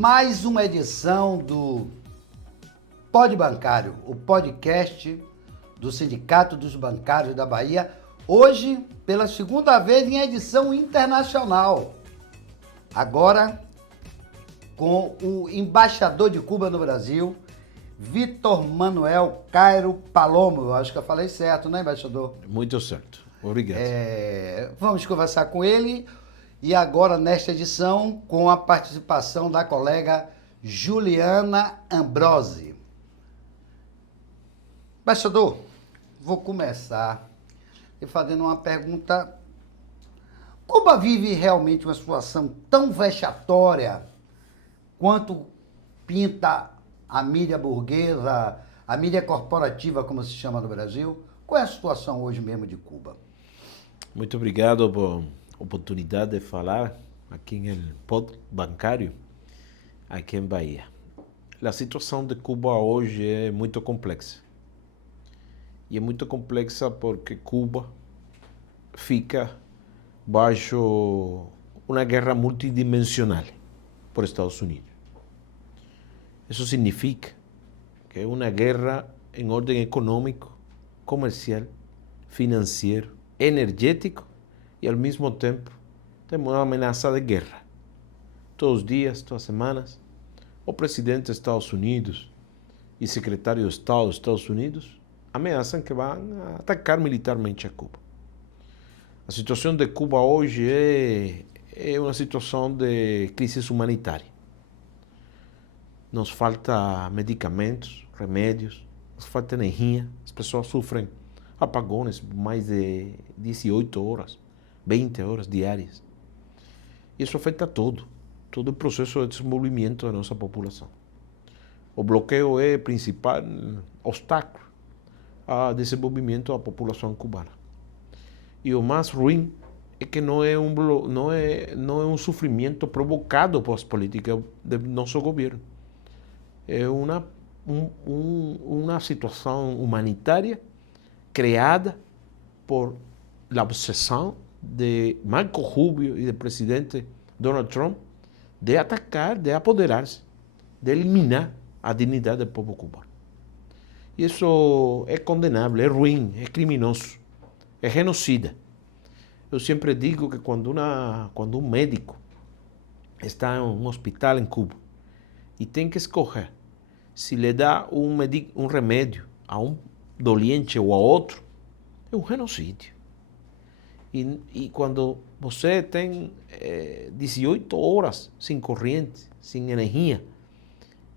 mais uma edição do Pod Bancário, o podcast do Sindicato dos Bancários da Bahia, hoje pela segunda vez em edição internacional. Agora com o embaixador de Cuba no Brasil, Vítor Manuel Cairo Palomo. Eu acho que eu falei certo, né, embaixador? Muito certo. Obrigado. Vamos conversar com ele e agora nesta edição com a participação da colega Juliana Ambrosi. Embaixador, vou começar fazendo uma pergunta. Cuba vive realmente uma situação tão vexatória quanto pinta a mídia burguesa, a mídia corporativa, como se chama no Brasil? Qual é a situação hoje mesmo de Cuba? Muito obrigado por a oportunidade de falar aqui no Pod Bancário, aqui em Bahia. A situação de Cuba hoje é muito complexa. E é muito complexa porque Cuba fica baixo uma guerra multidimensional por Estados Unidos. Isso significa que é uma guerra em ordem econômico, comercial, financeiro, energético e ao mesmo tempo temos uma ameaça de guerra. Todos os dias, todas as semanas, o presidente dos Estados Unidos e secretário de Estado dos Estados Unidos ameaçam que vão atacar militarmente a Cuba. A situação de Cuba hoje é uma situação de crise humanitária. Nos falta medicamentos, remédios, nos falta energia, as pessoas sofrem apagões mais de 18 horas, 20 horas diárias. Isso afeta todo o processo de desenvolvimento da nossa população. O bloqueio é o principal obstáculo ao desenvolvimento da população cubana. E o mais ruim é que não é um sofrimento provocado pelas políticas do nosso governo. É uma situação humanitária criada por a obsessão de Marco Rubio e do presidente Donald Trump de atacar, de apoderar-se, de eliminar a dignidade do povo cubano. Isso é condenável, é ruim, é criminoso, é genocida. Eu sempre digo que quando um médico está em um hospital em Cuba e tem que escolher se lhe dá um remédio a um doente ou a outro, é um genocídio. E quando você tem 18 horas sem corrente, sem energia,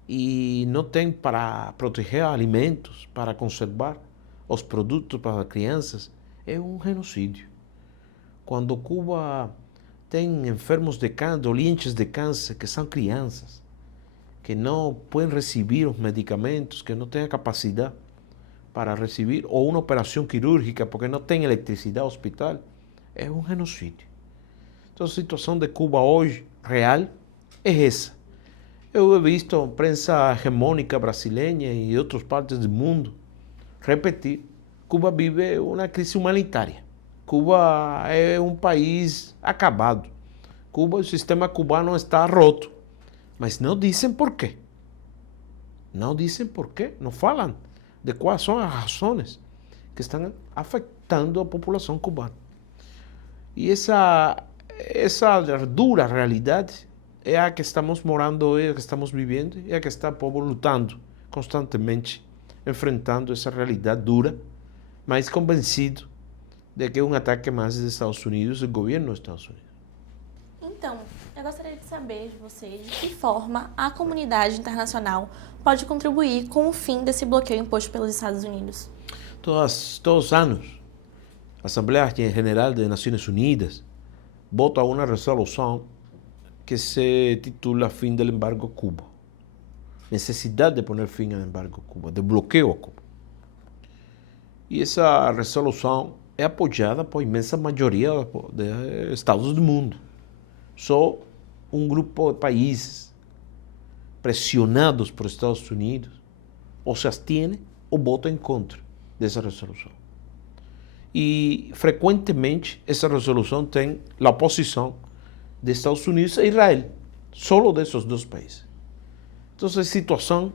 e não tem para proteger alimentos, para conservar os produtos para as crianças, é um genocídio. Quando Cuba tem enfermos de câncer, doentes de câncer, que são crianças, que não podem receber os medicamentos, que não têm a capacidade para receber, ou uma operação quirúrgica, porque não tem eletricidade no hospital, é um genocídio. Então a situação de Cuba hoje, real, é essa. Eu he visto a prensa hegemônica brasileira e de outras partes do mundo repetir: Cuba vive uma crise humanitária. Cuba é um país acabado. O sistema cubano está roto. Mas não dizem por quê. Não dizem por quê. Não falam de quais são as razões que estão afetando a população cubana. E essa dura realidade é a que estamos morando, é a que estamos vivendo, é a que está o povo lutando constantemente, enfrentando essa realidade dura, mas convencido de que é um ataque mais dos Estados Unidos, do governo dos Estados Unidos. Então, eu gostaria de saber de vocês de que forma a comunidade internacional pode contribuir com o fim desse bloqueio imposto pelos Estados Unidos. Todos os anos, a Assembleia Geral das Nações Unidas vota uma resolução que se titula Fim do Embargo a Cuba. Necessidade de poner fim ao embargo a Cuba, de bloqueio a Cuba. E essa resolução é apoiada por a imensa maioria dos estados do mundo. Só um grupo de países pressionados por Estados Unidos ou se abstêm ou votam em contra dessa resolução. E frequentemente essa resolução tem a oposição de Estados Unidos e Israel, solo desses dois países. Então, a situação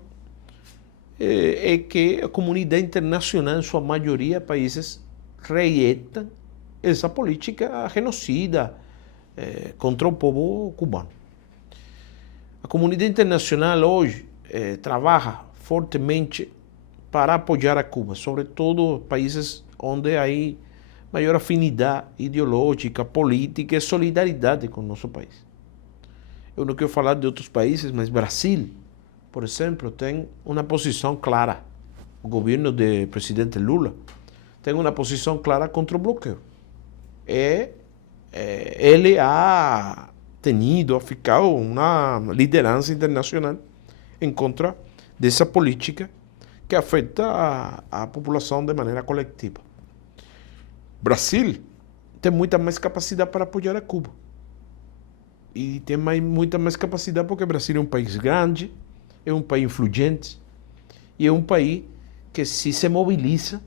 é que a comunidade internacional, em sua maioria, países rejeitam essa política genocida contra o povo cubano. A comunidade internacional hoje trabalha fortemente para apoiar a Cuba, sobretudo países onde há maior afinidade ideológica, política e solidariedade com o nosso país. Eu não quero falar de outros países, mas Brasil, por exemplo, tem uma posição clara. O governo do presidente Lula tem uma posição clara contra o bloqueio. Ele ha ficado uma liderança internacional em contra dessa política que afeta a população de maneira coletiva. Brasil tem muita mais capacidade para apoiar a Cuba. E tem muita mais capacidade porque o Brasil é um país grande, é um país influente e é um país que, se mobiliza,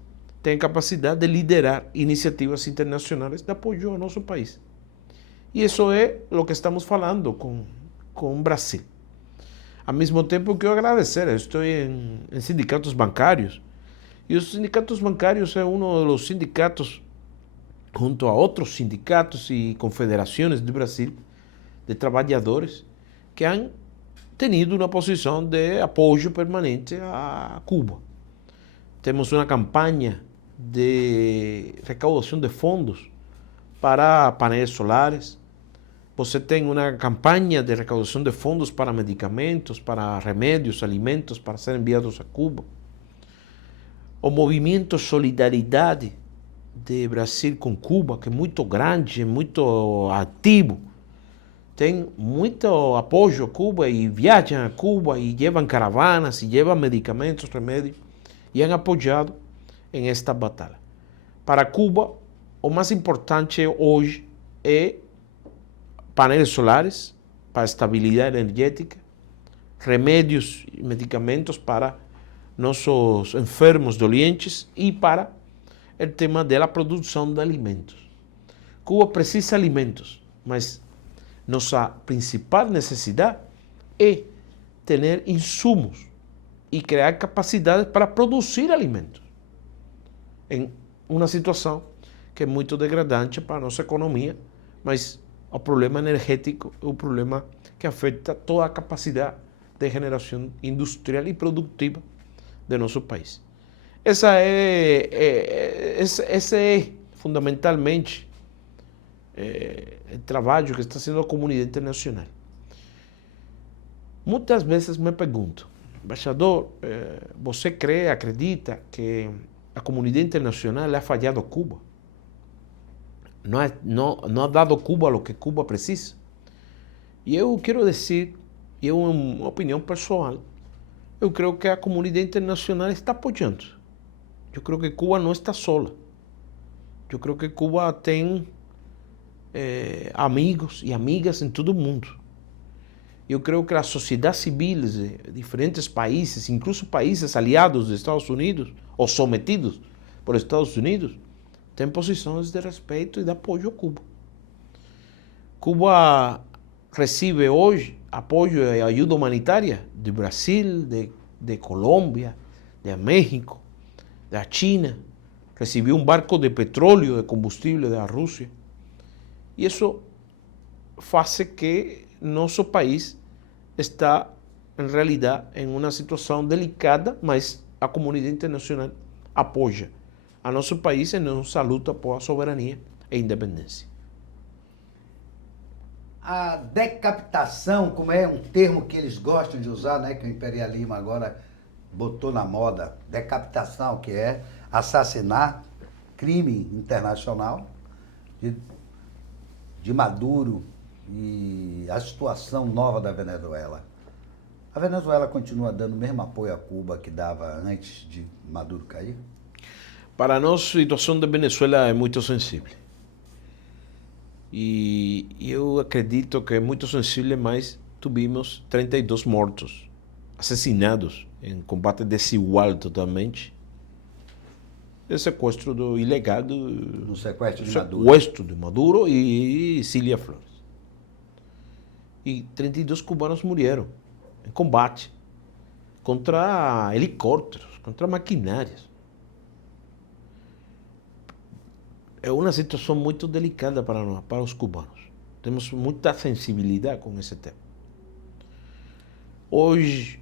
tem capacidade de liderar iniciativas internacionais de apoio ao nosso país. E isso é o que estamos falando com o Brasil. Ao mesmo tempo, quero agradecer, eu estou em sindicatos bancários, e os sindicatos bancários é um dos sindicatos, junto a outros sindicatos e confederações do Brasil, de trabalhadores, que han tenido uma posição de apoio permanente a Cuba. Temos uma campanha de recaudação de fundos para painéis solares. Você tem uma campanha de recaudação de fundos para medicamentos, para remédios, alimentos, para serem enviados a Cuba. O movimento Solidariedade de Brasil com Cuba, que é muito grande, muito ativo, tem muito apoio a Cuba e viajam a Cuba e levam caravanas e levam medicamentos, remédios e han apoiado em esta batalha. Para Cuba, o mais importante hoje é painéis solares para estabilidade energética, remédios e medicamentos para nossos enfermos doentes e para o tema da produção de alimentos. Cuba precisa de alimentos, mas nossa principal necessidade é ter insumos e criar capacidade para produzir alimentos em uma situação que é muito degradante para a nossa economia, mas o problema energético é um problema que afeta toda a capacidade de generação industrial e produtiva de nosso país. Esse é fundamentalmente o trabalho que está sendo a comunidade internacional. Muitas vezes me pergunto, embaixador, você acredita que a comunidade internacional ha falhado a Cuba? Não ha dado a Cuba o que Cuba precisa? E eu quero dizer, e é uma opinião pessoal, eu creio que a comunidade internacional está apoiando. Eu creio que Cuba não está sola. Eu creio que Cuba tem amigos e amigas em todo o mundo. Eu creio que a sociedade civil de diferentes países, incluso países aliados dos Estados Unidos ou sometidos por Estados Unidos, tem posições de respeito e de apoio a Cuba. Cuba recebe hoje apoio e ajuda humanitária do Brasil, de Colômbia, de México, da China. Recebeu um barco de petróleo, de combustível da Rússia. E isso faz que nosso país está, em realidade, em uma situação delicada, mas a comunidade internacional apoia a nosso país em nossa luta por a soberania e independência. A decapitação, como é um termo que eles gostam de usar, né, que o imperialismo agora botou na moda, decapitação, que é assassinar, crime internacional de Maduro e a situação nova da Venezuela. A Venezuela continua dando o mesmo apoio a Cuba que dava antes de Maduro cair? Para nós, a situação da Venezuela é muito sensível. E eu acredito que é muito sensível, mas tivemos 32 mortos, assassinados em combate desigual totalmente. O sequestro ilegal do sequestro de Maduro e Cilia Flores. E 32 cubanos morreram em combate contra helicópteros, contra maquinárias. É uma situação muito delicada para nós, para os cubanos. Temos muita sensibilidade com esse tema. Hoje,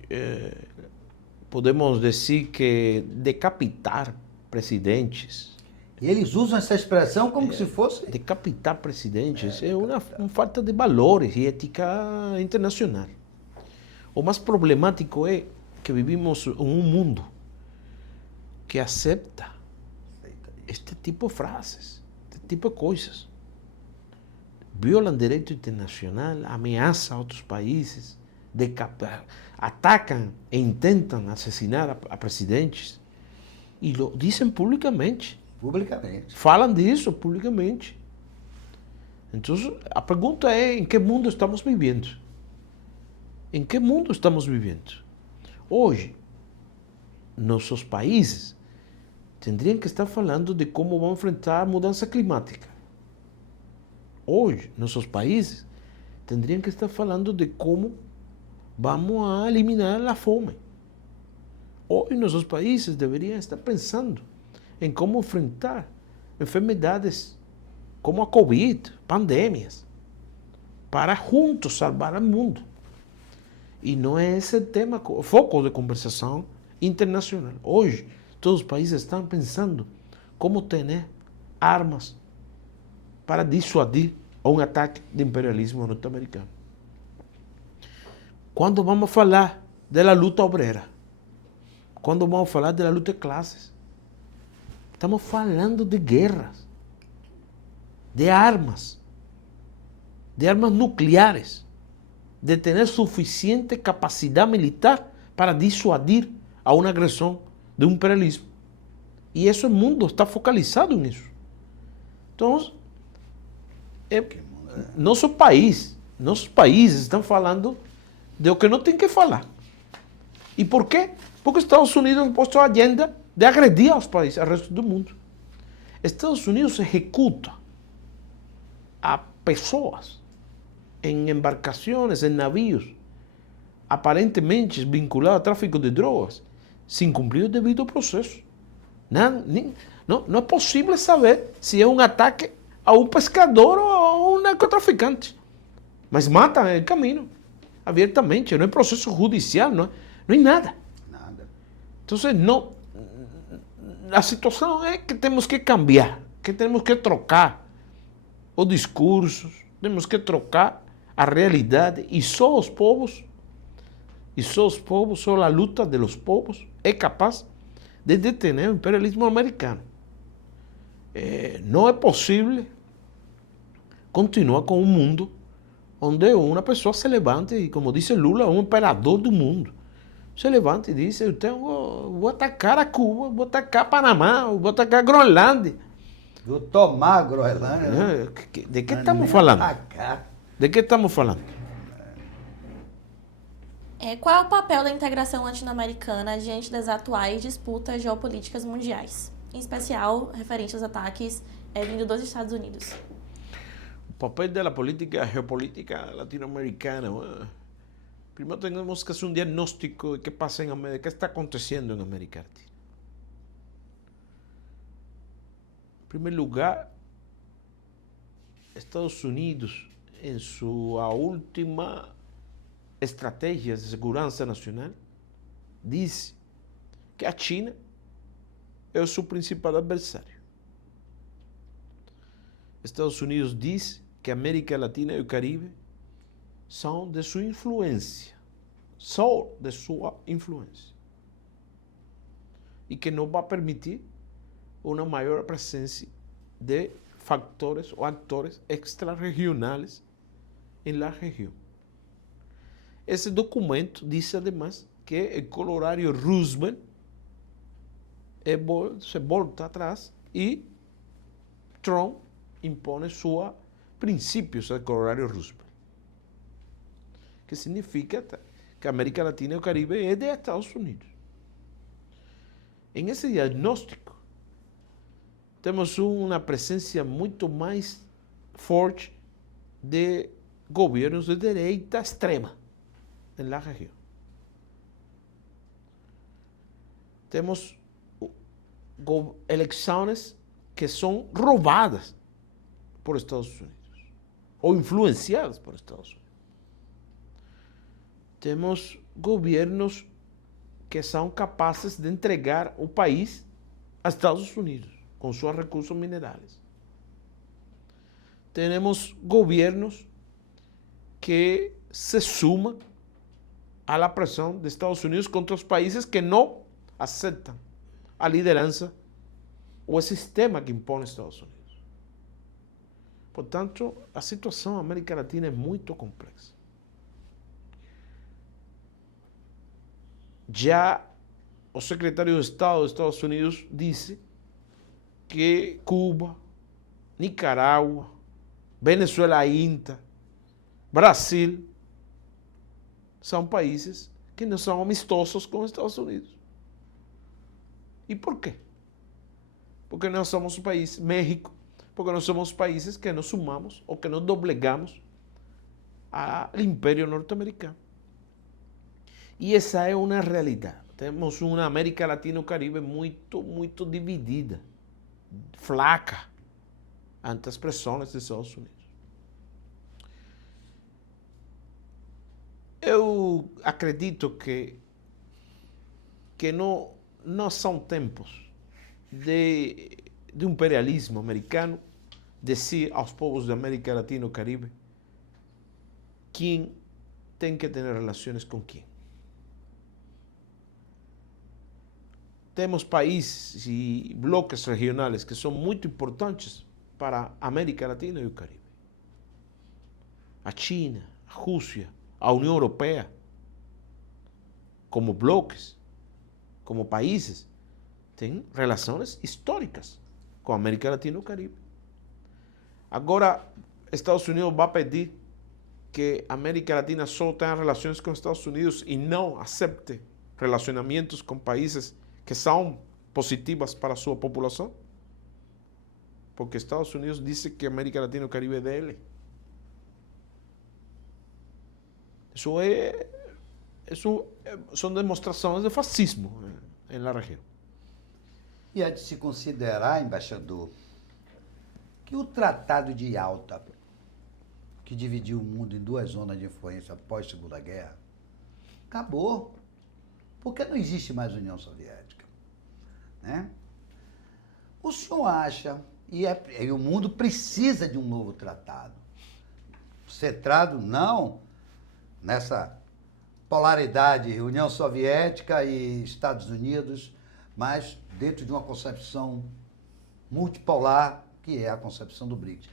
podemos dizer que decapitar presidentes. E eles usam essa expressão como se fosse... Decapitar presidentes é uma falta de valores e ética internacional. O mais problemático é que vivimos em um mundo que aceita este tipo de frases, este tipo de coisas. Violam direito internacional, ameaçam outros países, atacam e tentam assassinar a presidentes e lo dizem publicamente. Publicamente. Falam disso publicamente. Então, a pergunta é: em que mundo estamos vivendo? Em que mundo estamos vivendo? Hoje, nossos países teriam que estar falando de como vão enfrentar a mudança climática. Hoje, nossos países teriam que estar falando de como vamos a eliminar a fome. Hoje, nossos países deveriam estar pensando em como enfrentar enfermidades como a Covid, pandemias, para juntos salvar o mundo. E não é esse tema, foco de conversação internacional. Hoje, todos os países estão pensando como ter armas para dissuadir um ataque de imperialismo norte-americano. Quando vamos falar da luta obrera? Quando vamos falar da luta de classes? Estamos falando de guerras, de armas nucleares, de ter suficiente capacidade militar para dissuadir a uma agressão de um imperialismo. E esse mundo está focalizado nisso. Então, nossos países estão falando de o que não tem que falar. E por quê? Porque os Estados Unidos han posto a agenda de agredir aos países, ao resto do mundo. Estados Unidos executa a pessoas em embarcações, em navios, aparentemente vinculados ao tráfico de drogas, sem cumprir o devido processo. Não é possível saber se é um ataque a um pescador ou a um narcotraficante. Mas matam no caminho, abertamente, não é processo judicial, não é nada. Então, a situação é que temos que cambiar, que temos que trocar os discursos, temos que trocar a realidade, e só os povos, só a luta dos povos é capaz de deter o imperialismo americano. Não é possível continuar com um mundo onde uma pessoa se levante e, como disse Lula, um imperador do mundo, se levanta e diz: vou atacar a Cuba, vou atacar Panamá, vou atacar a Groenlândia. Vou tomar a Groenlândia. Né? De que estamos falando? De que estamos falando? Qual é o papel da integração latino-americana diante das atuais disputas geopolíticas mundiais, em especial referente aos ataques vindo dos Estados Unidos? O papel da política geopolítica latino-americana. Primeiro temos que hacer un diagnóstico de qué pasa en América, qué está aconteciendo en América Latina. En primer lugar, Estados Unidos, en su última estrategia de segurança nacional, diz que a China é o seu principal adversário. Estados Unidos diz que a América Latina e o Caribe são de sua influência, só de sua influência. E que não vai permitir uma maior presença de factores ou atores extrarregionais na região. Esse documento diz, además, que o Colorado Roosevelt se volta atrás e Trump impõe seus princípios ao Colorado Roosevelt, que significa que a América Latina e o Caribe é de Estados Unidos. Em esse diagnóstico, temos uma presença muito mais forte de governos de direita extrema na região. temos eleições que são roubadas por Estados Unidos ou influenciadas por Estados Unidos. Temos governos que são capazes de entregar o país a Estados Unidos com seus recursos minerais. Temos governos que se sumam à pressão de Estados Unidos contra os países que não aceitam a liderança ou o sistema que impõe Estados Unidos. Portanto, a situação na América Latina é muito complexa. Já o secretário de Estado dos Estados Unidos disse que Cuba, Nicarágua, Venezuela ainda, Brasil, são países que não são amistosos com os Estados Unidos. E por quê? Porque nós somos um país, México, porque nós somos países que nos sumamos ou que nos doblegamos ao Império Norte-Americano. E essa é uma realidade. Temos uma América Latina e o Caribe muito dividida, flaca, ante as pressões dos Estados Unidos. Eu acredito que não são tempos de imperialismo americano dizer aos povos da América Latina e o Caribe quem tem que ter relações com quem. Temos países e bloques regionais que são muito importantes para a América Latina e o Caribe. A China, a Rússia, a União Europeia, como bloques, como países, têm relações históricas com a América Latina e o Caribe. Agora, Estados Unidos vai pedir que a América Latina só tenha relações com os Estados Unidos e não acerte relacionamentos com países que são positivas para a sua população? Porque Estados Unidos disse que a América Latina e o Caribe é dele. Isso são demonstrações de fascismo na região. E é de se considerar, embaixador, que o Tratado de Yalta, que dividiu o mundo em duas zonas de influência após a Segunda Guerra, acabou. Porque não existe mais União Soviética. Né? O senhor acha, e o mundo precisa de um novo tratado, centrado não nessa polaridade União Soviética e Estados Unidos, mas dentro de uma concepção multipolar, que é a concepção do BRICS.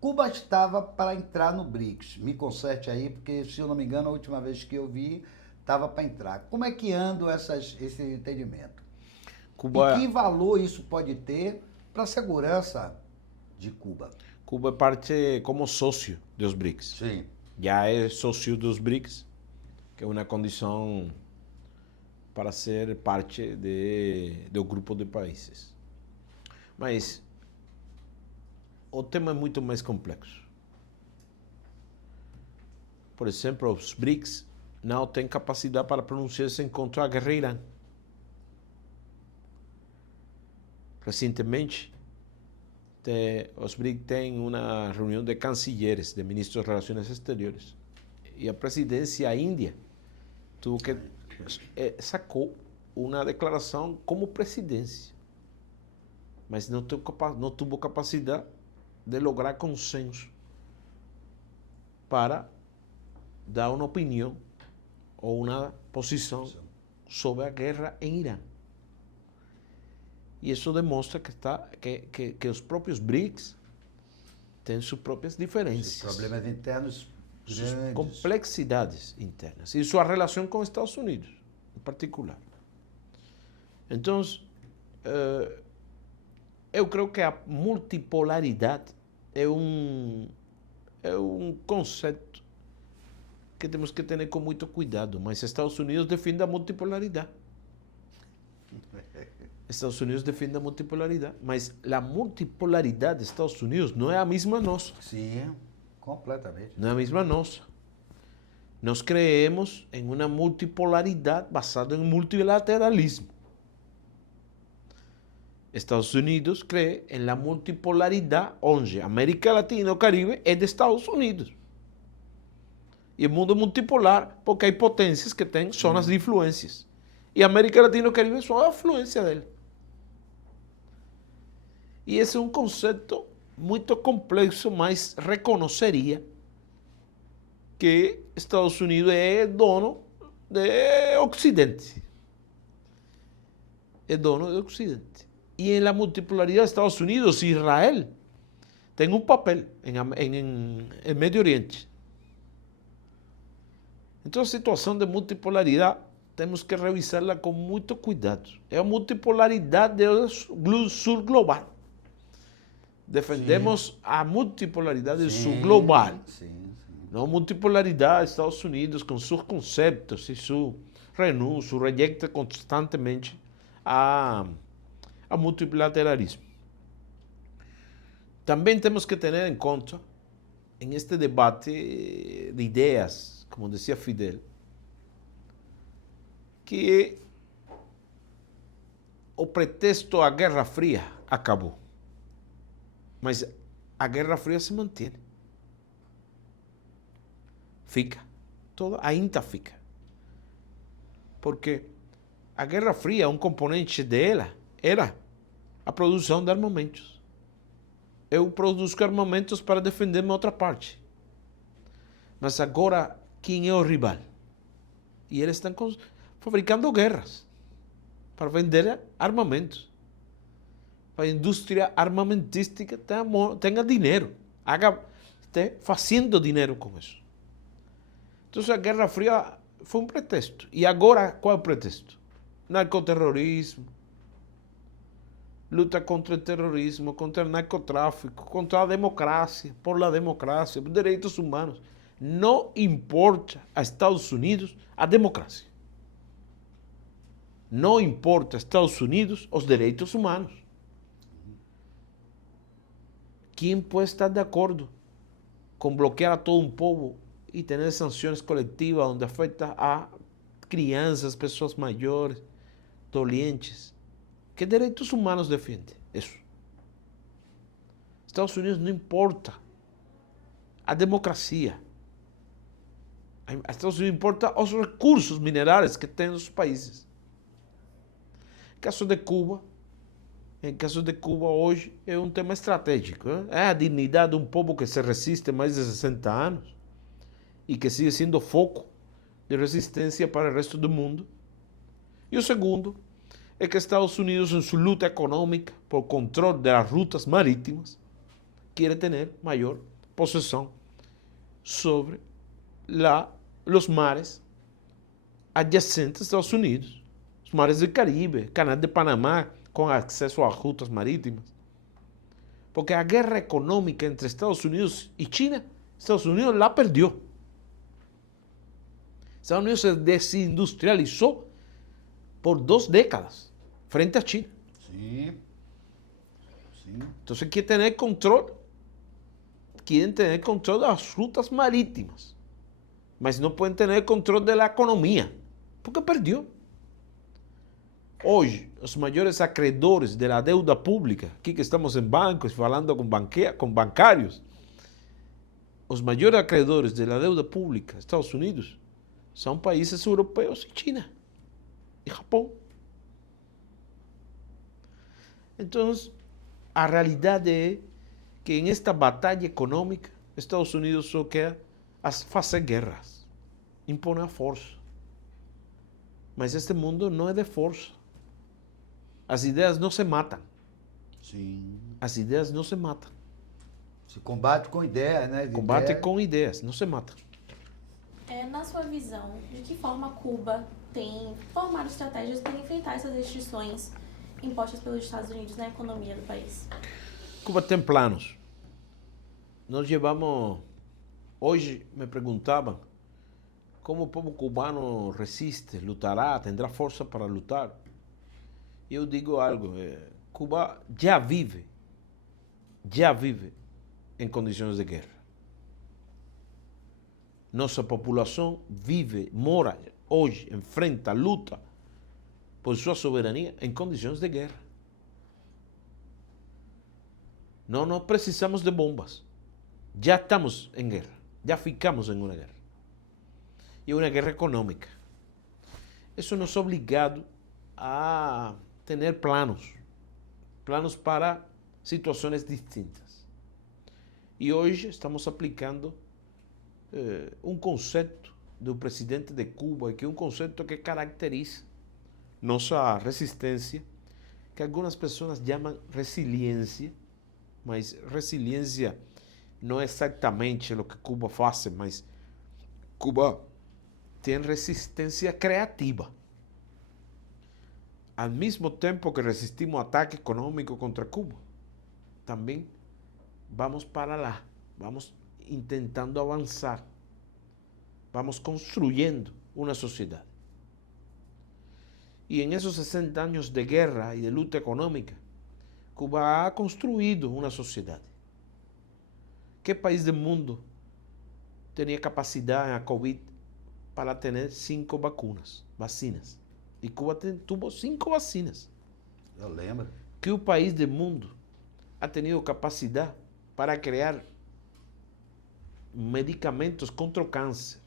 Cuba estava para entrar no BRICS, me conserte aí, porque, se eu não me engano, a última vez que eu vi, estava para entrar. Como é que anda esse entendimento? Cuba, e que valor isso pode ter para a segurança de Cuba? Cuba é parte como sócio dos BRICS. Sim. Já é sócio dos BRICS, que é uma condição para ser parte do grupo de países. Mas o tema é muito mais complexo. Por exemplo, os BRICS não têm capacidade para pronunciar-se contra a guerra Irã. Recentemente, os BRICS têm uma reunião de cancilleres, de ministros de Relações Exteriores. E a presidência índia sacou uma declaração como presidência, mas não teve capacidade de lograr consenso para dar uma opinião ou uma posição sobre a guerra em Irã. E isso demonstra que os próprios BRICS têm suas próprias diferenças. Os problemas internos suas grandes. complexidades internas e sua relação com os Estados Unidos, em particular. Então, eu creio que a multipolaridade é um conceito que temos que ter com muito cuidado, mas Estados Unidos defende a multipolaridade. Estados Unidos defende a multipolaridade, mas a multipolaridade dos Estados Unidos não é a mesma nossa. Sim, completamente. Não é a mesma nossa. Nós creemos em uma multipolaridade basada em multilateralismo. Estados Unidos cree en la multipolaridad, onde América Latina o Caribe é de Estados Unidos. E o mundo é multipolar porque há potências que têm zonas de influências. E América Latina e o Caribe são a influência dele. E esse é um conceito muito complexo, mas reconheceria que Estados Unidos é dono do Ocidente. É dono do Ocidente. E na multipolaridade, Estados Unidos e Israel têm um papel em Médio Oriente. Então, a situação de multipolaridade temos que revisá-la com muito cuidado. É a multipolaridade do sul global. Defendemos a multipolaridade do sul global. Não a multipolaridade dos Estados Unidos com seus conceitos e sua renúncia, rejeita constantemente a multilateralismo. Também temos que ter em conta, em este debate de ideias, como dizia Fidel, que o pretexto à Guerra Fria acabou. Mas a Guerra Fria se mantém. Fica. Ainda fica. Porque a Guerra Fria, um componente dela, era a produção de armamentos. Eu produzo armamentos para defender minha outra parte. Mas agora, quem é o rival? E eles estão fabricando guerras para vender armamentos. Para a indústria armamentística tenha dinheiro. Esteja fazendo dinheiro com isso. Então, a Guerra Fria foi um pretexto. E agora, qual é o pretexto? Narcoterrorismo, luta contra o terrorismo, contra o narcotráfico, contra a democracia, por la democracia, por direitos humanos. Não importa a Estados Unidos a democracia. Não importa a Estados Unidos os direitos humanos. Quem pode estar de acordo com bloquear a todo um povo e ter sanções coletivas onde afeta a crianças, pessoas maiores, doentes? Que direitos humanos defende isso? Estados Unidos não importa a democracia. A Estados Unidos importa os recursos minerais que tem nos países. Em caso de Cuba, hoje é um tema estratégico. É a dignidade de um povo que se resiste mais de 60 anos e que sigue sendo foco de resistência para o resto do mundo. E o segundo é que Estados Unidos, em sua luta econômica por controle das rutas marítimas, quer ter maior possessão sobre os mares adjacentes aos Estados Unidos, os mares do Caribe, Canal de Panamá, com acesso às rutas marítimas. Porque a guerra econômica entre Estados Unidos e China, Estados Unidos lá perdeu. Estados Unidos se desindustrializou por 2 décadas frente à China. Sim. Então, querem ter controle das rutas marítimas, mas não podem ter controle da economia, porque perdeu. Hoje, os maiores acreedores da deuda pública, aqui que estamos em bancos falando com bancários, os maiores acreedores da deuda pública, Estados Unidos, são países europeus e China e Japão. Então, a realidade é que em esta batalha econômica, Estados Unidos só quer fazer guerras, impor a força. Mas este mundo não é de força. As ideias não se matam. Sim. As ideias não se matam. Se combate com ideias, né? Combate com ideias, não se matam. Na sua visão, de que forma Cuba tem formado estratégias para enfrentar essas restrições impostas pelos Estados Unidos na economia do país? Cuba tem planos. Nós levamos... Hoje me perguntavam como o povo cubano resiste, lutará, terá força para lutar. E eu digo algo, Cuba já vive em condições de guerra. Nossa população mora hoje, enfrenta, luta por sua soberania em condições de guerra. Não precisamos de bombas. Já estamos em guerra. Já ficamos em uma guerra. E uma guerra econômica. Isso nos ha obrigado a ter planos. Planos para situações distintas. E hoje estamos aplicando um conceito do presidente de Cuba, que é um conceito que caracteriza nossa resistência, que algumas pessoas chamam resiliência, mas resiliência não é exatamente o que Cuba faz, mas Cuba tem resistência criativa. Ao mesmo tempo que resistimos ao ataque econômico contra Cuba, também vamos para lá, vamos tentando avançar, vamos construindo uma sociedade. E em esses 60 anos de guerra e de luta econômica, Cuba ha construído uma sociedade. Que país do mundo tinha capacidade na Covid para ter 5 vacinas? E Cuba tuvo 5 vacinas. Eu lembro. Que o país do mundo ha tenido capacidade para criar medicamentos contra o câncer.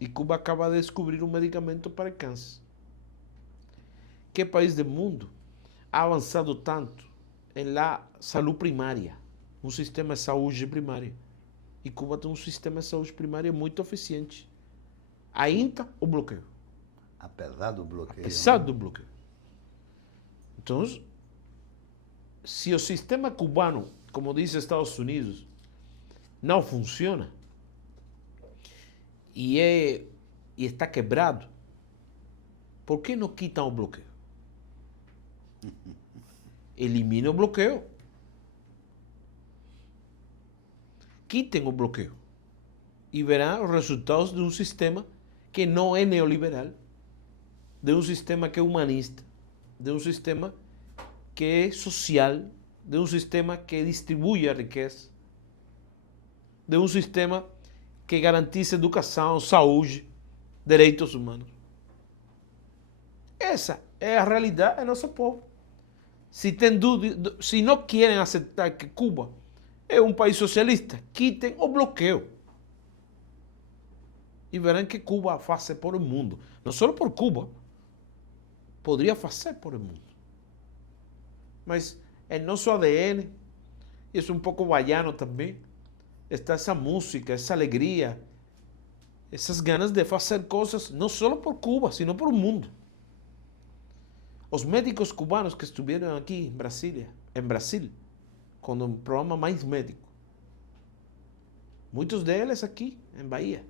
E Cuba acaba de descobrir um medicamento para o câncer. Que país do mundo ha avançado tanto em la saúde primária, um sistema de saúde primária? E Cuba tem um sistema de saúde primária muito eficiente. Ainda o bloqueio. Apesar do bloqueio. Apesar do bloqueio. Então, se o sistema cubano, como diz Estados Unidos, não funciona e está quebrado, por que não quitam o bloqueio? Elimina o bloqueio. Quitem o bloqueio. E verão os resultados de um sistema que não é neoliberal, de um sistema que é humanista, de um sistema que é social, de um sistema que distribui a riqueza, de um sistema que garantiza educação, saúde, direitos humanos. Essa é a realidade do nosso povo. Se tem dúvida, se não querem aceitar que Cuba é um país socialista, quitem o bloqueio. E verão que Cuba faz por o mundo. Não só por Cuba, poderia fazer por o mundo. Mas em nosso ADN, isso é um pouco baiano também, está essa música, essa alegria, essas ganas de fazer coisas não só por Cuba, sino por o mundo. Os médicos cubanos que estiveram aqui em Brasília, em Brasil, com um programa Mais Médico, muitos deles aqui em Bahia.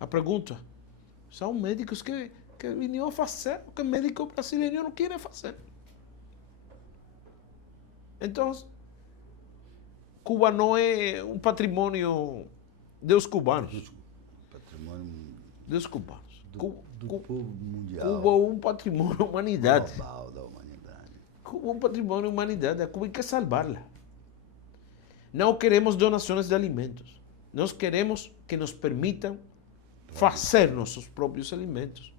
A pergunta, são médicos que vieram fazer o que médico brasileiro não quer fazer. Então, Cuba não é um patrimônio dos cubanos. Patrimônio Dos cubanos. do povo mundial. Cuba é um patrimônio da humanidade. Global da humanidade. Cuba é um patrimônio da humanidade. A Cuba tem que salvá-la. Não queremos donações de alimentos. Nós queremos que nos permitam fazer nossos próprios alimentos.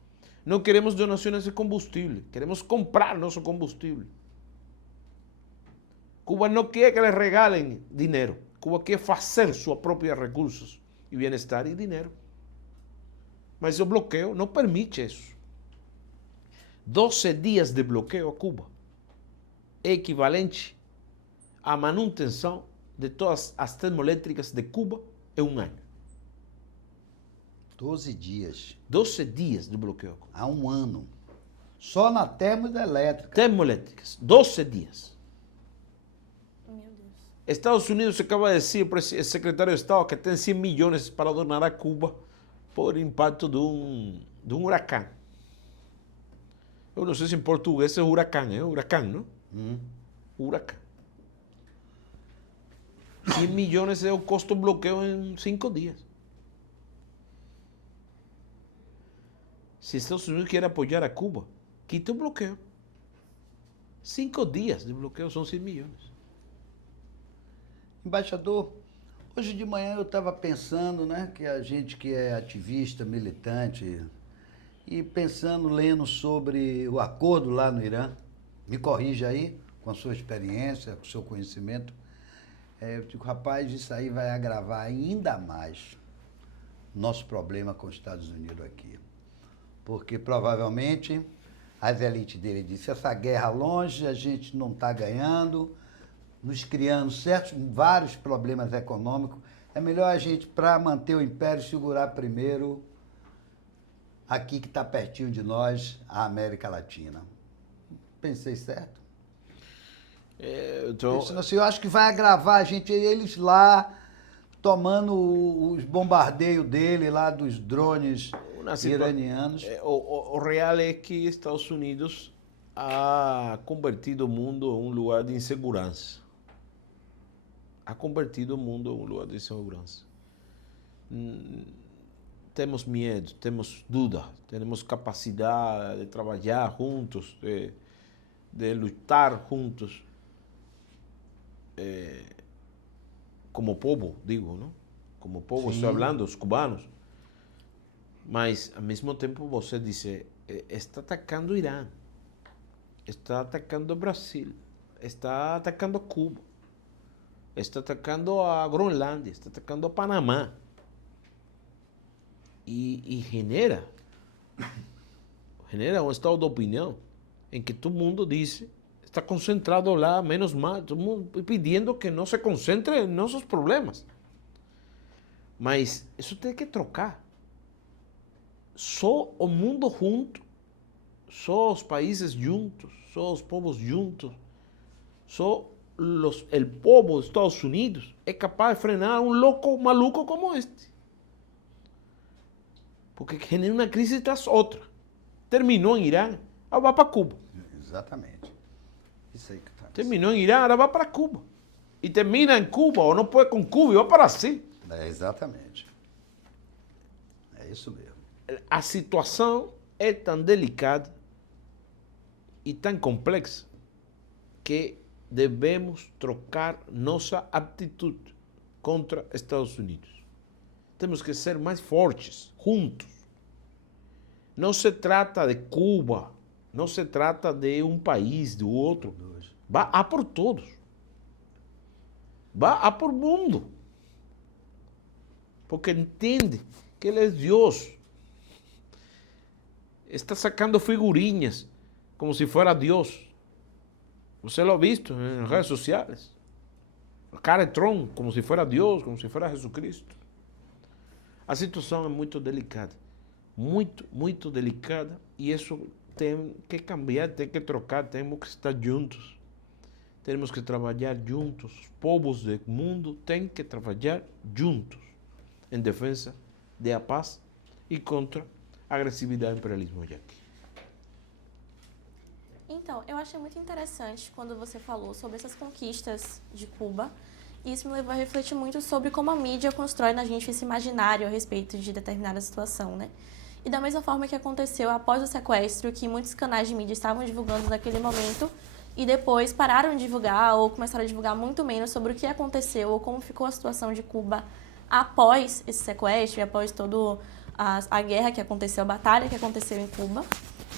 Não queremos donações de combustível. Queremos comprar nosso combustível. Cuba não quer que lhe regalem dinheiro. Cuba quer fazer seus próprios recursos e bem-estar e dinheiro. Mas o bloqueio não permite isso. 12 dias de bloqueio a Cuba é equivalente à manutenção de todas as termoelétricas de Cuba em um ano. 12 dias. 12 dias de bloqueio a Cuba. Há um ano. Só na termoelétrica. Termoelétricas, 12 dias. Meu Deus. Estados Unidos acaba de dizer, o secretário de Estado, que tem 100 milhões para donar a Cuba por impacto de um huracão. Eu não sei se em português é huracão, não? Huracão. 100 milhões é o custo do bloqueio em 5 dias. Se Estados Unidos quer apoiar a Cuba, quita o bloqueio. 5 dias de bloqueio são 100 milhões. Embaixador, hoje de manhã eu estava pensando, né, que a gente que é ativista, militante, e pensando, lendo sobre o acordo lá no Irã, me corrija aí, com a sua experiência, com o seu conhecimento, eu digo, rapaz, isso aí vai agravar ainda mais nosso problema com os Estados Unidos aqui. Porque provavelmente as elites dele disseram, essa guerra longe, a gente não está ganhando, nos criando vários problemas econômicos. É melhor a gente, para manter o império, segurar primeiro aqui que está pertinho de nós, a América Latina. Pensei certo? Pensando assim, eu acho que vai agravar a gente, eles lá tomando os bombardeios dele lá dos drones iranianos. O real é que Estados Unidos ha convertido o mundo em um lugar de insegurança. Ha convertido o mundo em um lugar de insegurança. Temos medo, temos dúvida, temos capacidade de trabalhar juntos, de lutar juntos. Como povo, digo, não? Como povo, estou falando, os cubanos. Mas, ao mesmo tempo, você diz, está atacando o Irã, está atacando o Brasil, está atacando Cuba, está atacando a Groenlândia, está atacando a Panamá. E genera um estado de opinião em que todo mundo diz, está concentrado lá, menos mal, todo mundo pedindo que não se concentre em nossos problemas. Mas isso tem que trocar. Só o mundo junto, só os países juntos, só os povos juntos, só o povo dos Estados Unidos é capaz de frenar um louco maluco como este. Porque genera uma crise tras outra. Terminou em Irã, agora vai para Cuba. Exatamente. Isso aí que tá. Terminou em Irã, agora vai para Cuba. E termina em Cuba, ou não pode com Cuba, e vai para Brasil. Exatamente. É isso mesmo. A situação é tão delicada e tão complexa que devemos trocar nossa atitude contra Estados Unidos. Temos que ser mais fortes, juntos. Não se trata de Cuba, não se trata de um país, do outro. Vá a por todos. Vá a por mundo. Porque entende que ele é Deus. Está sacando figurinhas como se fuera Deus. Você lo ha visto en redes sociales. A cara de Trump como se fuera Deus, como se fuera Jesucristo. A situação é muito delicada. Muito, muito delicada. E isso tem que cambiar, tem que trocar, temos que estar juntos. Temos que trabalhar juntos. Os povos do mundo têm que trabalhar juntos em defesa da paz e contra a agressividade do imperialismo aqui. Então, eu achei muito interessante quando você falou sobre essas conquistas de Cuba. E isso me levou a refletir muito sobre como a mídia constrói na gente esse imaginário a respeito de determinada situação, né? E da mesma forma que aconteceu após o sequestro, que muitos canais de mídia estavam divulgando naquele momento e depois pararam de divulgar ou começaram a divulgar muito menos sobre o que aconteceu ou como ficou a situação de Cuba após esse sequestro e após toda a guerra que aconteceu, a batalha que aconteceu em Cuba.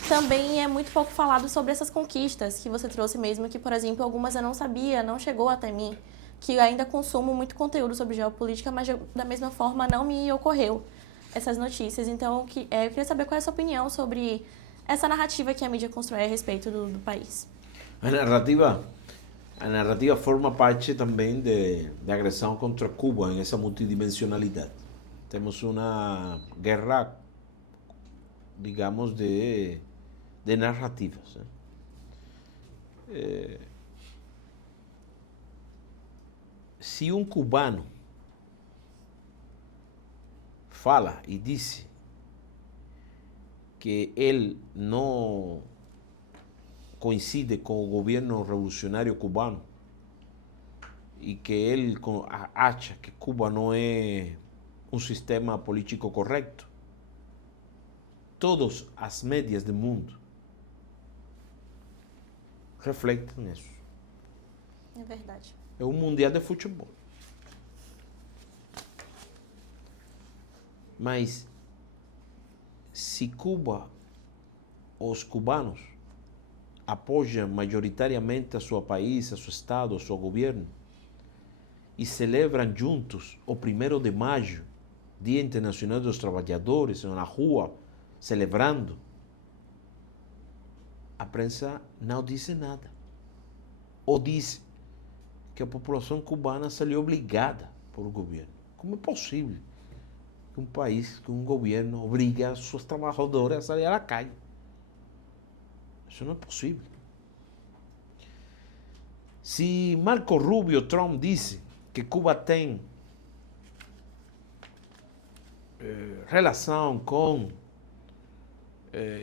Também é muito pouco falado sobre essas conquistas que você trouxe mesmo, que, por exemplo, algumas eu não sabia, não chegou até mim, que eu ainda consumo muito conteúdo sobre geopolítica, mas da mesma forma não me ocorreu essas notícias. Então, eu queria saber qual é a sua opinião sobre essa narrativa que a mídia constrói a respeito do país. A narrativa forma parte também da agressão contra Cuba em essa multidimensionalidade. Temos uma guerra, digamos, de narrativas. Se um cubano fala e diz que ele não coincide com o governo revolucionário cubano e que ele acha que Cuba não é um sistema político correto, todas as médias do mundo refletem nisso. É verdade. É um mundial de futebol. Mas se Cuba, os cubanos, apoiam majoritariamente a seu país, a seu estado, a seu governo, e celebram juntos o 1º de maio, Dia Internacional dos Trabalhadores, na rua, celebrando, a prensa não diz nada. Ou diz que a população cubana saiu obrigada por o governo. Como é possível que um país, que um governo obrigue a seus trabalhadores a sair à calle? Isso não é possível. Se Marco Rubio Trump disse que Cuba tem relação com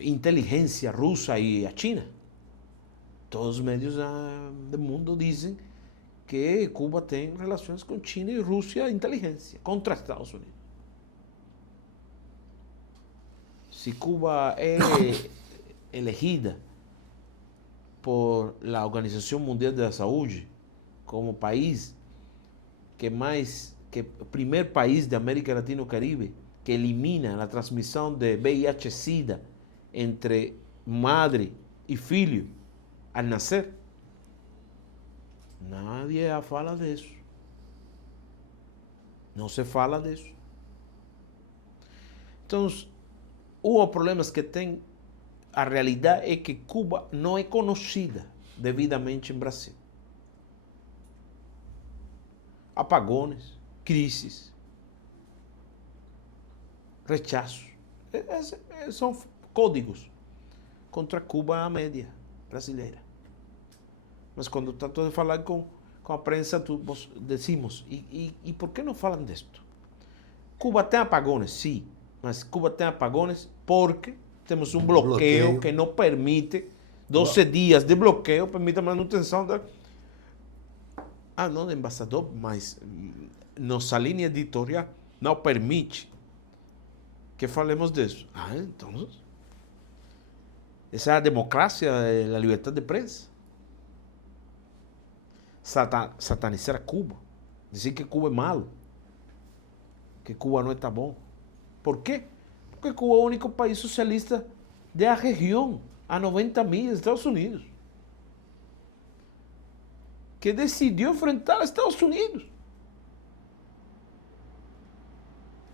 inteligência russa e a China, todos os médios do mundo dizem que Cuba tem relações com China e Rússia, inteligência, contra Estados Unidos. Se Cuba é elegida por la Organização Mundial da Saúde como país que o primeiro país da América Latina e Caribe que elimina a transmissão de VIH-Sida entre madre e filho al nascer, nadie fala disso. Não se fala disso. Então, os problemas que tem, a realidade é que Cuba não é conhecida devidamente em Brasil. Apagones, crises, rechaço. São códigos contra Cuba a média brasileira. Mas quando trato de falar com a prensa, decimos, e por que não falam disto? Cuba tem apagones, sim, mas Cuba tem apagones porque temos um bloqueio que não permite, 12 dias de bloqueio, permite a manutenção da... não, embaixador, mas nossa linha editorial não permite que falemos disso. Então, essa é a democracia, a liberdade de prensa. Satanizar a Cuba, dizer que Cuba é malo, que Cuba não está bom. Por quê? Porque Cuba é o único país socialista da região, a 90 milhas dos Estados Unidos, que decidiu enfrentar os Estados Unidos.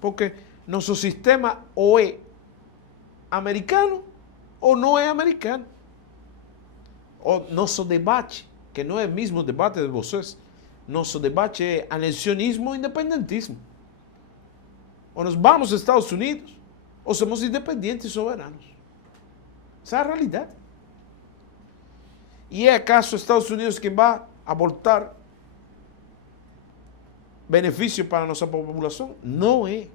Porque nosso sistema ou é americano ou não é americano. O nosso debate, que não é o mesmo debate de vocês, nosso debate é anexionismo ou independentismo. Ou nós vamos aos Estados Unidos ou somos independentes e soberanos. Essa é a realidade. E é acaso os Estados Unidos quem vai abortar benefício para a nossa população? Não é.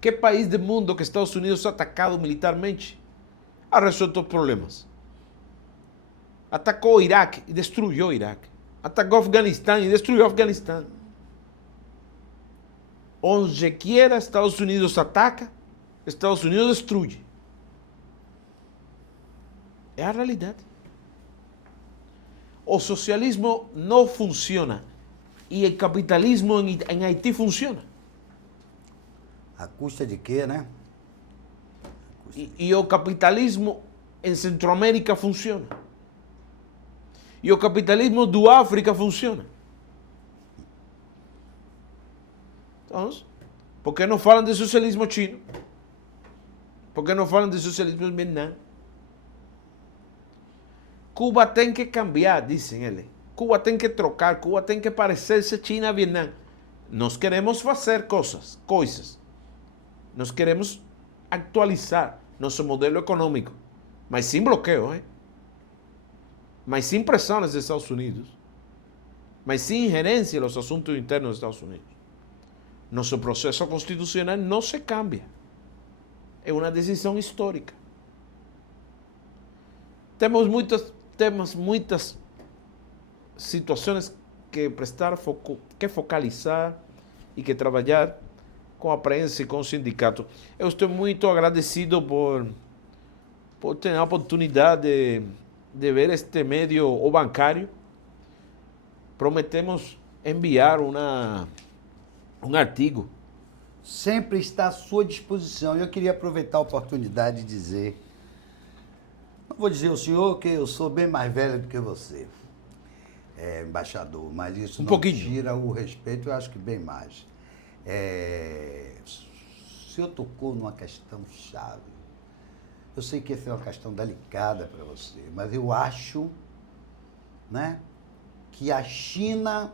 Que país do mundo que Estados Unidos ha atacado militarmente ha resolto os problemas? Atacou o Iraque e destruiu o Iraque. Atacou o Afeganistão e destruiu o Afeganistão. Onde quiera Estados Unidos ataca, Estados Unidos destrui. É a realidade. O socialismo não funciona e o capitalismo em Haiti funciona. A custa de quê, né? E o capitalismo em Centro-América funciona. E o capitalismo do África funciona. Então, por que não falam de socialismo chino? Por que não falam de socialismo em Vietnã? Cuba tem que cambiar, dizem eles. Cuba tem que trocar, Cuba tem que parecer-se China e Vietnã. Nós queremos fazer coisas. Nós queremos atualizar nosso modelo econômico, mas sem bloqueio, mas sem pressões dos Estados Unidos, mas sem ingerência nos assuntos internos dos Estados Unidos. Nosso processo constitucional não se cambia. É uma decisão histórica. Temos muitas situações que prestar foco, que focalizar e que trabalhar com a prensa e com o sindicato. Eu estou muito agradecido por ter a oportunidade de ver este meio, o bancário. Prometemos enviar um artigo. Sempre está à sua disposição. Eu queria aproveitar a oportunidade de dizer Não vou dizer ao senhor que eu sou bem mais velho do que você, embaixador, mas isso Um não pouquinho. tira o respeito, eu acho que bem mais. O senhor tocou numa questão chave. Eu sei que essa é uma questão delicada para você, mas eu acho, né, que a China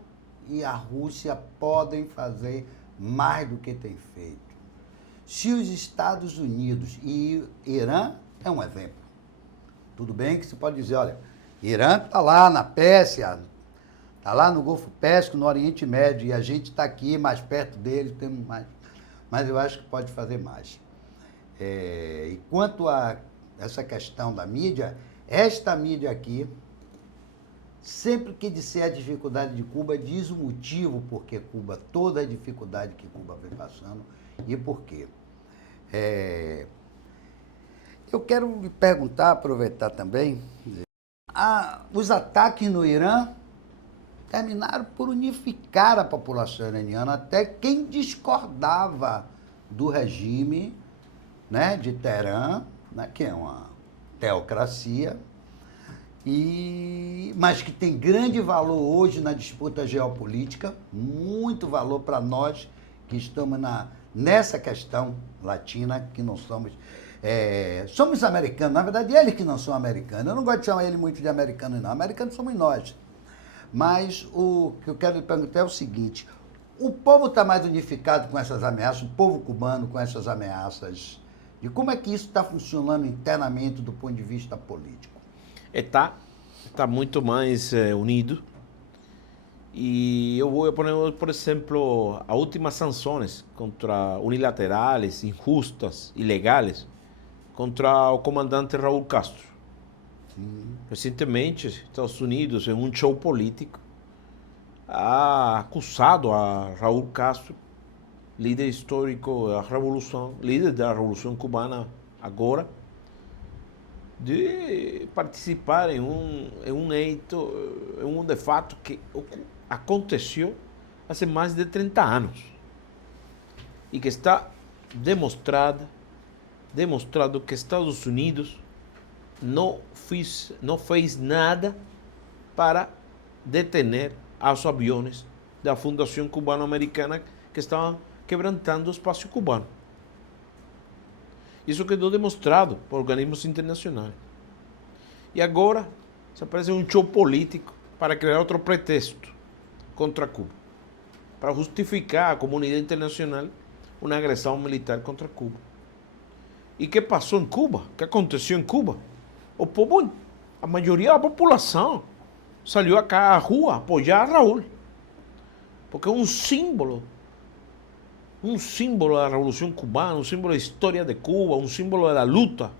e a Rússia podem fazer mais do que tem feito. Se os Estados Unidos e Irã é um exemplo. Tudo bem que você pode dizer, olha, Irã está lá na Pérsia, está lá no Golfo Pérsico, no Oriente Médio, e a gente está aqui mais perto deles, temos mais. Mas eu acho que pode fazer mais. E quanto a essa questão da mídia, esta mídia aqui, sempre que disser a dificuldade de Cuba, diz o motivo por que Cuba, toda a dificuldade que Cuba vem passando e por quê. Eu quero lhe perguntar, aproveitar também, os ataques no Irã terminaram por unificar a população iraniana, até quem discordava do regime, né, de Teherã, né, que é uma teocracia, mas que tem grande valor hoje na disputa geopolítica, muito valor para nós que estamos nessa questão latina, que não somos... somos americanos, na verdade eles que não são americanos. Eu não gosto de chamar ele muito de americano, não. Americanos somos nós. Mas o que eu quero lhe perguntar é o seguinte: o povo está mais unificado com essas ameaças, o povo cubano com essas ameaças, e como é que isso está funcionando internamente do ponto de vista político? Está muito mais unido. E eu vou poner, por exemplo, as últimas sanções contra unilaterais, injustas, ilegais, contra o comandante Raúl Castro. Sim. Recentemente, Estados Unidos, em um show político, ha acusado a Raúl Castro, líder histórico da Revolução, líder da Revolução Cubana agora, de participar em um de fato que aconteceu há mais de 30 anos e que está demonstrado que Estados Unidos não fez nada para detener os aviões da Fundação Cubano-Americana que estavam quebrantando o espaço cubano. Isso quedou demonstrado por organismos internacionais. E agora se aparece um show político para criar outro pretexto contra Cuba, para justificar à comunidade internacional uma agressão militar contra Cuba. E que passou em Cuba? O que aconteceu em Cuba? O povo, a maioria da população, saiu acá à rua apoiar a Raúl, porque é um símbolo da Revolução Cubana, um símbolo da história de Cuba, um símbolo da luta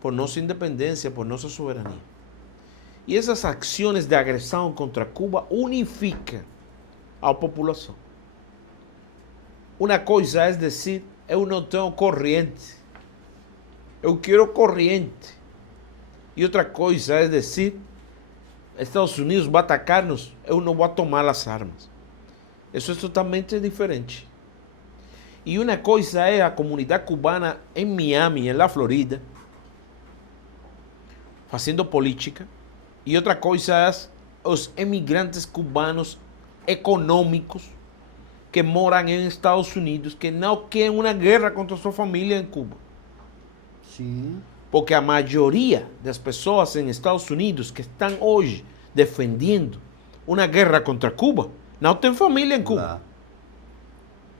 por nossa independência, por nossa soberania. E essas ações de agressão contra Cuba unificam a população. Uma coisa é dizer, eu não tenho corrente, eu quero corrente. E outra coisa é dizer, Estados Unidos vai atacar-nos, eu não vou tomar as armas. Isso é totalmente diferente. E uma coisa é a comunidade cubana em Miami, na Florida, fazendo política. E outra coisa é os emigrantes cubanos econômicos que moram em Estados Unidos, que não querem uma guerra contra sua família em Cuba. Sim. Porque a maioria das pessoas em Estados Unidos que estão hoje defendendo uma guerra contra Cuba, não tem família em Cuba. Lá.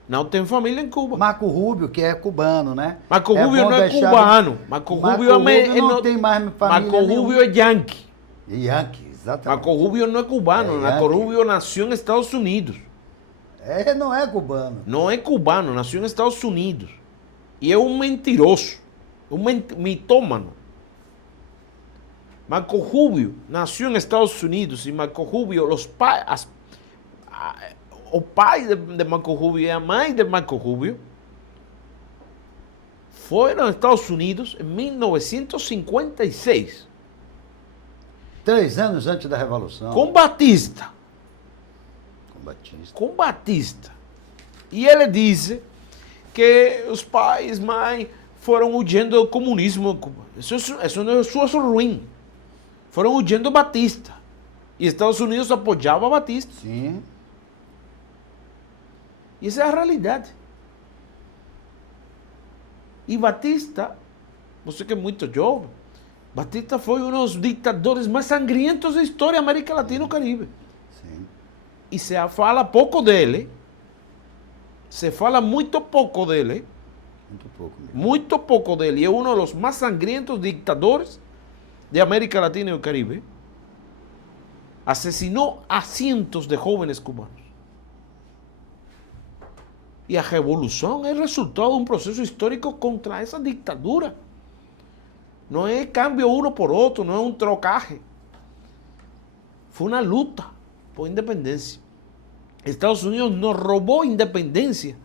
Não tem família em Cuba. Marco Rubio, que é cubano, né? Marco Rubio não é cubano. Marco Rubio não tem mais família Marco Rubio é yankee. Yankee, exatamente. Marco Rubio não é cubano. Marco Rubio nasceu nos Estados Unidos. Não é cubano. Não é cubano, nasceu nos Estados Unidos. E é um mentiroso, um mitômano. Marco Rubio nasceu nos Estados Unidos e Marco Rubio, o pai de Marco Rubio e a mãe de Marco Rubio foram aos Estados Unidos em 1956. 3 anos antes da Revolução. Com Batista. Batista. Com Batista. E ele diz que os pais, mãe, fueron huyendo del comunismo en Cuba. Eso es ruin. Fueron huyendo Batista. Y Estados Unidos apoyaba a Batista. Sim. E essa é a realidade. E Batista, você que é muito jovem, Batista foi um dos ditadores mais sangrientos da história da América Latina e do Caribe. Sim. E se fala pouco dele, se fala muito pouco dele, Muito pouco mesmo. muito pouco dele. É um dos mais sangrientos ditadores da América Latina e do Caribe. Asesinou a cientos de jóvenes cubanos. E a revolução é resultado de um processo histórico contra essa ditadura. Não é cambio uno por outro, não é um trocaje. Foi uma luta por independência. Estados Unidos nos roubou independência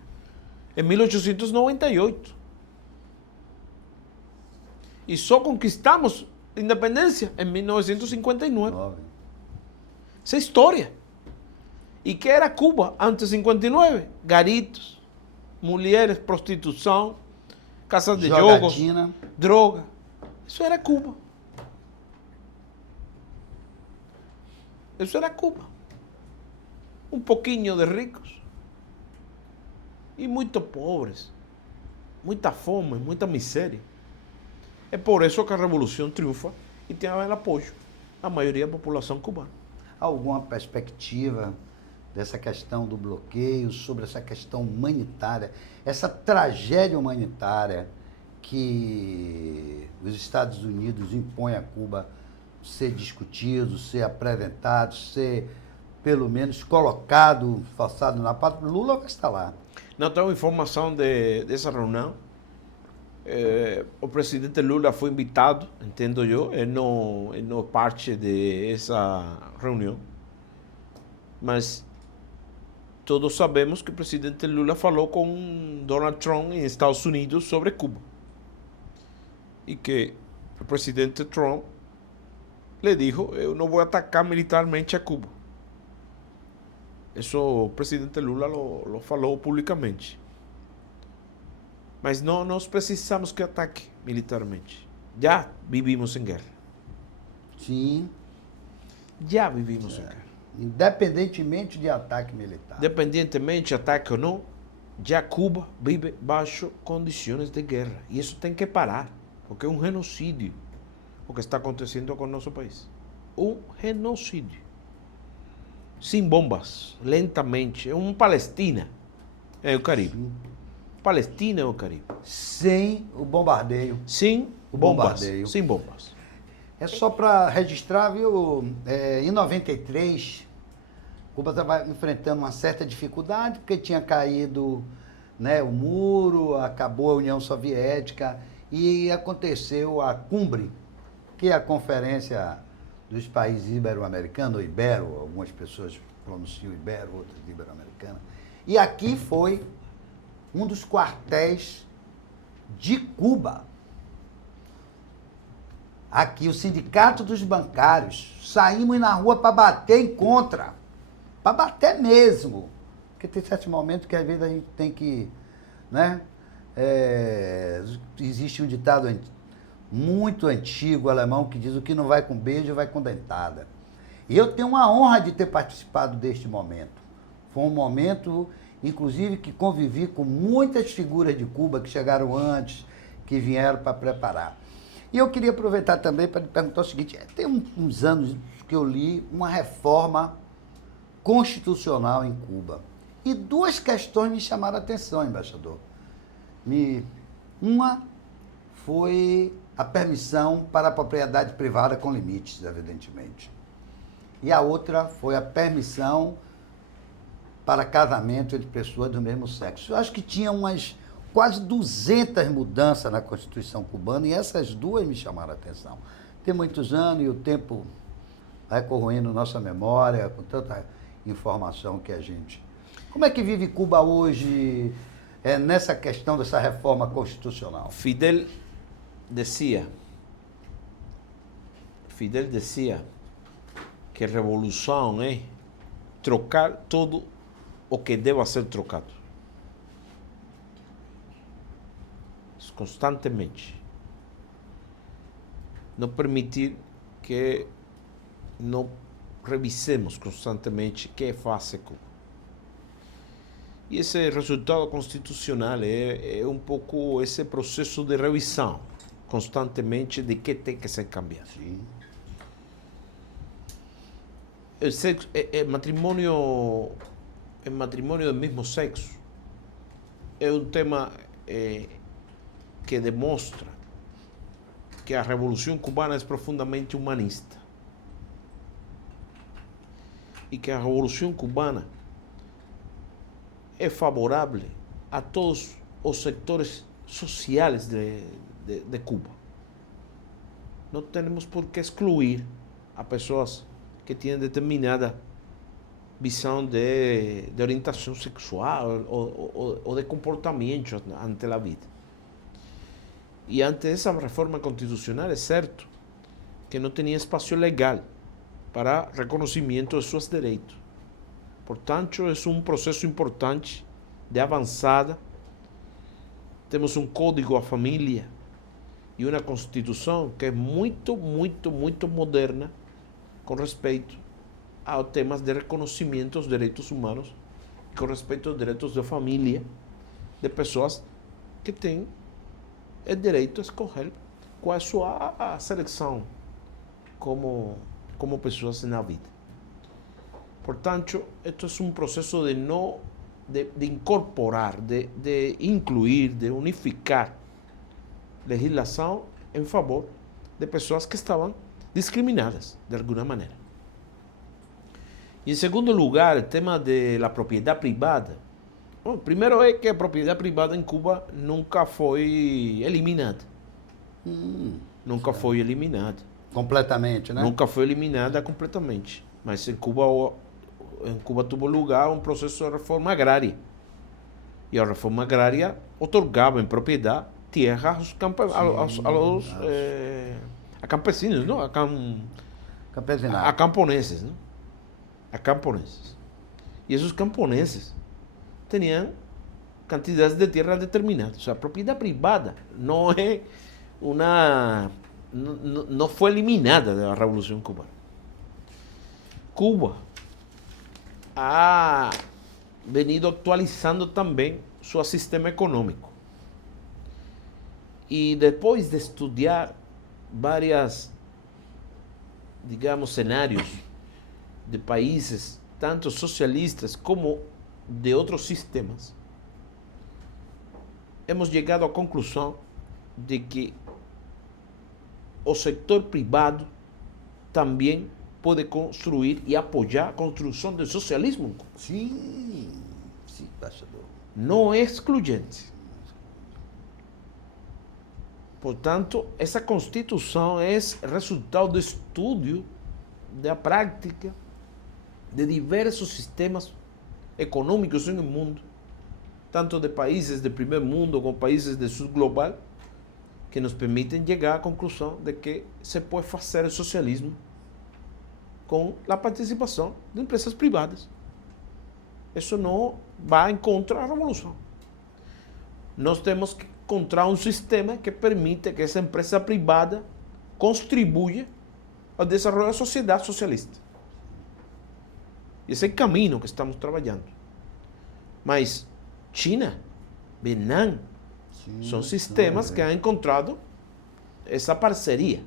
em 1898. E só conquistamos independência em 1959. 9. Essa é a história. E que era Cuba antes de 59? Garitos, mulheres, prostituição, casas de jogos, Jogatina. droga. Isso era Cuba. Isso era Cuba. Um pouquinho de ricos e muito pobres. Muita fome, muita miséria. É por isso que a revolução triunfa e tem o apoio da maioria da população cubana. Alguma perspectiva dessa questão do bloqueio, sobre essa questão humanitária, essa tragédia humanitária que os Estados Unidos impõem a Cuba ser discutido, ser apresentado, ser pelo menos colocado, forçado na pátria? Lula vai estar lá. Não tenho informação dessa reunião. O presidente Lula foi invitado, entendo eu, ele não é parte dessa reunião. Mas todos sabemos que o presidente Lula falou com Donald Trump em Estados Unidos sobre Cuba. E que o presidente Trump lhe disse, eu não vou atacar militarmente a Cuba. Isso o presidente Lula lo falou publicamente. Mas não nós precisamos que ataque militarmente. Já vivimos em guerra. Sim, Já vivimos em guerra. independentemente de ataque militar. Independentemente de ataque ou não, já Cuba vive baixo condições de guerra. E isso tem que parar, porque é um genocídio o que está acontecendo com o nosso país. Um genocídio. Sem bombas, lentamente. É uma Palestina é o Caribe. Sim. Palestina é o Caribe. Sem o bombardeio. Sem O bombas. bombardeio. Sem bombas. É só para registrar, viu? Em 93, Cuba estava enfrentando uma certa dificuldade, porque tinha caído, né, o muro, acabou a União Soviética e aconteceu a Cumbre, que é a conferência dos países ibero-americanos, ou Ibero, algumas pessoas pronunciam Ibero, outras Ibero-Americana. E aqui foi um dos quartéis de Cuba. Aqui, o Sindicato dos Bancários, saímos na rua para bater em contra. Para bater mesmo. Porque tem certos momentos que às vezes a gente tem que, né? Existe um ditado muito antigo alemão que diz: o que não vai com beijo vai com dentada. E eu tenho uma honra de ter participado deste momento. Foi um momento, inclusive, que convivi com muitas figuras de Cuba que chegaram antes, que vieram para preparar. E eu queria aproveitar também para lhe perguntar o seguinte: tem uns anos que eu li uma reforma constitucional em Cuba. E duas questões me chamaram a atenção, embaixador. Uma foi a permissão para a propriedade privada com limites, evidentemente. E a outra foi a permissão para casamento entre pessoas do mesmo sexo. Eu acho que tinha umas quase 200 mudanças na Constituição cubana e essas duas me chamaram a atenção. Tem muitos anos e o tempo vai corroendo nossa memória com tanta informação que a gente... Como é que vive Cuba hoje nessa questão dessa reforma constitucional? Fidel decía que revolução é trocar todo o que deva ser trocado. constantemente. Não permitir que não revisemos constantemente o que faz Cuba. E esse resultado constitucional é um pouco esse processo de revisão constantemente de que tem que ser cambiado. Sim. Matrimônio do mesmo sexo é um tema que demonstra que a Revolução Cubana é profundamente humanista e que a Revolução Cubana é favorável a todos os sectores sociais de Cuba. Não temos por que excluir a pessoas que têm determinada visão de orientação sexual ou de comportamento ante a vida. E ante essa reforma constitucional é certo que não tinha espaço legal para reconhecimento de seus direitos. Portanto, é um processo importante de avançada. Temos um código à família e uma constituição que é muito, muito, muito moderna com respeito aos temas de reconhecimento dos direitos humanos, com respeito aos direitos de família, de pessoas que têm o direito a escolher qual é a sua seleção como pessoas na vida. Portanto, esto é um processo de incorporar, de incluir, de unificar legislação em favor de pessoas que estavam discriminadas de alguma maneira. E em segundo lugar, o tema da propriedade privada. Bom, primeiro é que a propriedade privada em Cuba nunca foi eliminada. Nunca foi eliminada. Completamente, né? Nunca foi eliminada completamente. Mas em Cuba tuvo lugar um processo de reforma agrária. E a reforma agrária otorgava em propriedade terra a campesinos, não? Campesinado. A camponeses, não? A camponeses. E esses camponeses tinham quantidades de terra determinadas. O sea, a propriedade privada não é não foi eliminada da Revolução Cubana. Cuba ha venido actualizando também seu sistema econômico. E depois de estudar várias, digamos, cenários de países, tanto socialistas como de outros sistemas, hemos chegado à conclusão de que o setor privado também pode construir e apoiar a construção do socialismo. Sim, sim, embaixador. Não é excluyente. Portanto, essa Constituição é resultado do estudo, da prática de diversos sistemas econômicos no mundo, tanto de países de primeiro mundo como países do sul global, que nos permitem chegar à conclusão de que se pode fazer o socialismo com a participação de empresas privadas. Isso não vai em contra da revolução. Nós temos que encontrar um sistema que permita que essa empresa privada contribua ao desenvolvimento da sociedade socialista. Esse é o caminho que estamos trabalhando. Mas China, Vietnã, são sistemas que han encontrado essa parceria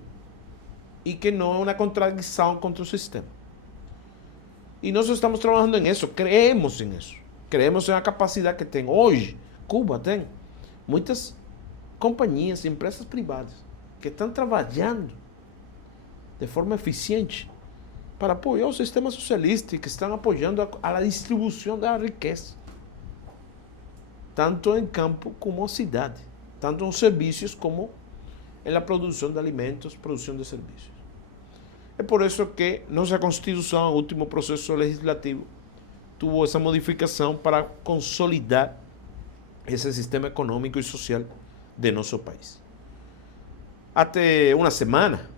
e que não é uma contradição contra o sistema. E nós estamos trabalhando em isso, creemos em isso. Creemos na capacidade que tem. Hoje, Cuba tem muitas companhias, empresas privadas que estão trabalhando de forma eficiente para apoiar o sistema socialista e que estão apoiando a distribuição da riqueza, tanto em campo como na cidade, tanto nos serviços como na produção de alimentos, produção de serviços. É por isso que nossa Constituição, o último processo legislativo, tuvo essa modificação para consolidar esse sistema econômico e social de nosso país. Até uma semana,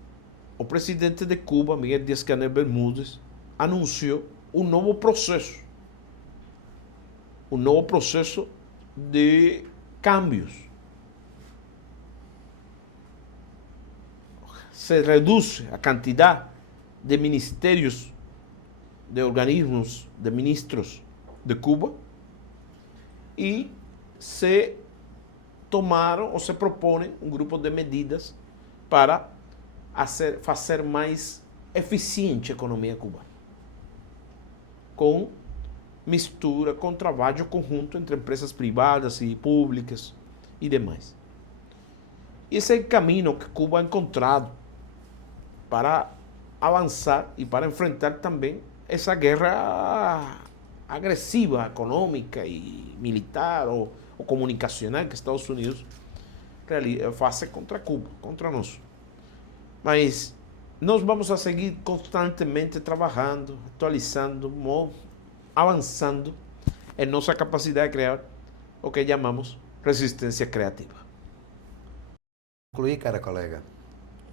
o presidente de Cuba, Miguel Díaz-Canel Bermúdez, anunciou um novo processo de cambios se reduz a quantidade de ministérios, de organismos, de ministros de Cuba e se tomaram ou se propõem um grupo de medidas para fazer mais eficiente a economia cubana, com mistura, com trabalho conjunto entre empresas privadas e públicas e demais. Esse é o caminho que Cuba ha encontrado para avançar e para enfrentar também essa guerra agressiva, econômica e militar ou comunicacional que Estados Unidos faz contra Cuba, contra nós. Mas nós vamos a seguir constantemente trabalhando, atualizando, avançando em nossa capacidade de criar o que chamamos resistência criativa. Concluir, cara colega.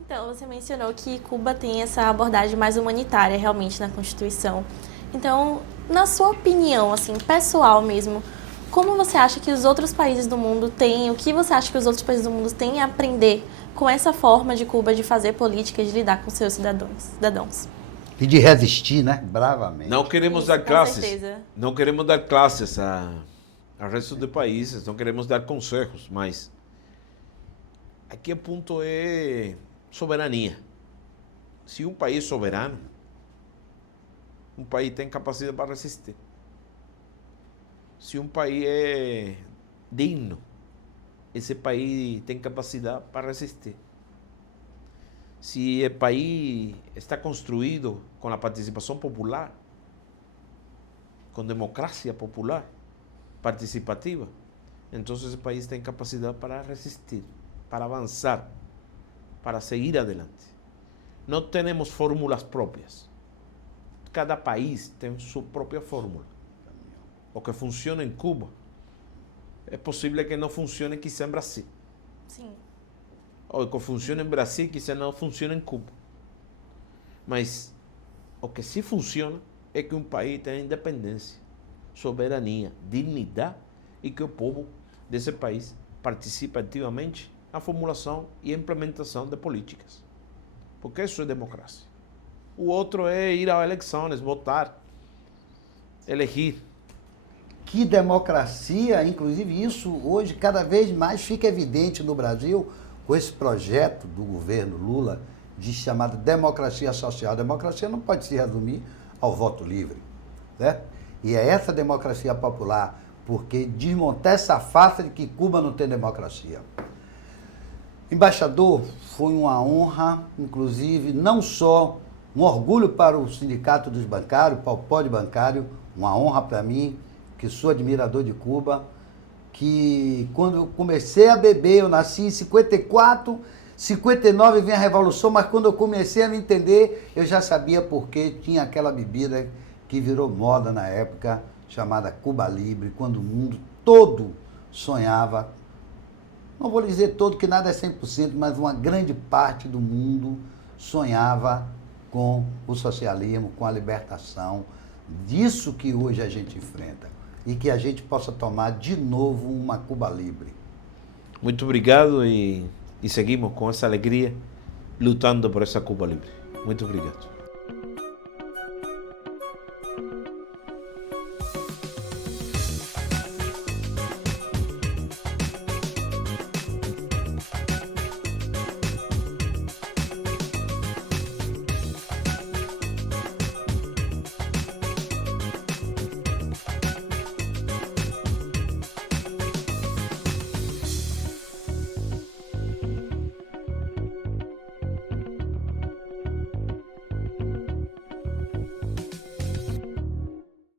Então, você mencionou que Cuba tem essa abordagem mais humanitária realmente na Constituição. Então, na sua opinião, assim, pessoal mesmo, como você acha que os outros países do mundo têm, o que você acha que os outros países do mundo têm a aprender com essa forma de Cuba de fazer política e de lidar com seus cidadãos? E de resistir, né? Bravamente. Não queremos Isso, dar com classes. certeza. Não queremos dar classes ao resto de países, não queremos dar conselhos, mas aqui o ponto é soberania. Se um país é soberano, um país tem capacidade para resistir. Se um país é digno, esse país tem capacidade para resistir. Se o país está construído com a participação popular, com democracia popular, participativa, então esse país tem capacidade para resistir, para avançar, para seguir adelante. Não temos fórmulas próprias. Cada país tem sua própria fórmula. O que funciona em Cuba é possível que não funcione quizá em Brasil. Sim. O que funciona em Brasil quizá não funcione em Cuba. Mas o que sim funciona é que um país tenha independência, soberania, dignidade e que o povo desse país participe ativamente na formulação e implementação de políticas. Porque isso é democracia. O outro é ir às eleições, votar, elegir. Que democracia, inclusive isso hoje cada vez mais fica evidente no Brasil com esse projeto do governo Lula de chamada democracia social. A democracia não pode se resumir ao voto livre, né? E é essa democracia popular, porque desmontar essa farsa de que Cuba não tem democracia. Embaixador, foi uma honra, inclusive, não só um orgulho para o Sindicato dos Bancários, para o Pod Bancário, uma honra para mim, que sou admirador de Cuba, que quando eu comecei a beber, eu nasci em 54, 59 vem a Revolução, mas quando eu comecei a me entender, eu já sabia porque tinha aquela bebida que virou moda na época, chamada Cuba Libre, quando o mundo todo sonhava, não vou dizer todo, que nada é 100%, mas uma grande parte do mundo sonhava com o socialismo, com a libertação, disso que hoje a gente enfrenta. E que a gente possa tomar de novo uma Cuba livre. Muito obrigado e seguimos com essa alegria lutando por essa Cuba livre. Muito obrigado.